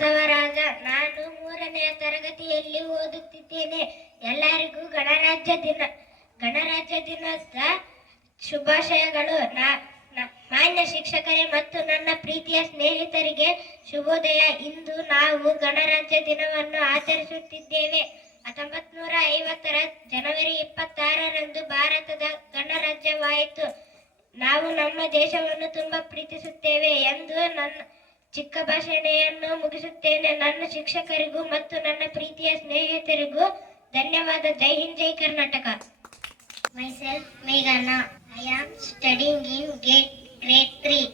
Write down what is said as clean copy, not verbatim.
ಬಸವರಾಜ. ನಾನು 3ನೇ ತರಗತಿಯಲ್ಲಿ ಓದುತ್ತಿದ್ದೇನೆ. ಎಲ್ಲರಿಗೂ ಗಣರಾಜ್ಯ ದಿನದ ಶುಭಾಶಯಗಳು. ಮಾನ್ಯ ಶಿಕ್ಷಕರೇ ಮತ್ತು ನನ್ನ ಪ್ರೀತಿಯ ಸ್ನೇಹಿತರಿಗೆ ಶುಭೋದಯ. ಇಂದು ನಾವು ಗಣರಾಜ್ಯ ದಿನವನ್ನು ಆಚರಿಸುತ್ತಿದ್ದೇವೆ. 1950ರ ಜನವರಿ 26ರಂದು ಭಾರತದ ಗಣರಾಜ್ಯವಾಯಿತು. ನಾವು ನಮ್ಮ ದೇಶವನ್ನು ತುಂಬಾ ಪ್ರೀತಿಸುತ್ತೇವೆ ಎಂದು ನನ್ನ ಚಿಕ್ಕ ಭಾಷಣೆಯನ್ನು ಮುಗಿಸುತ್ತೇನೆ. ನನ್ನ ಶಿಕ್ಷಕರಿಗೂ ಮತ್ತು ನನ್ನ ಪ್ರೀತಿಯ ಸ್ನೇಹಿತರಿಗೂ ಧನ್ಯವಾದ. ಜೈ ಹಿಂದ್, ಜೈ Karnataka. Myself Meghana. I am studying in grade 3.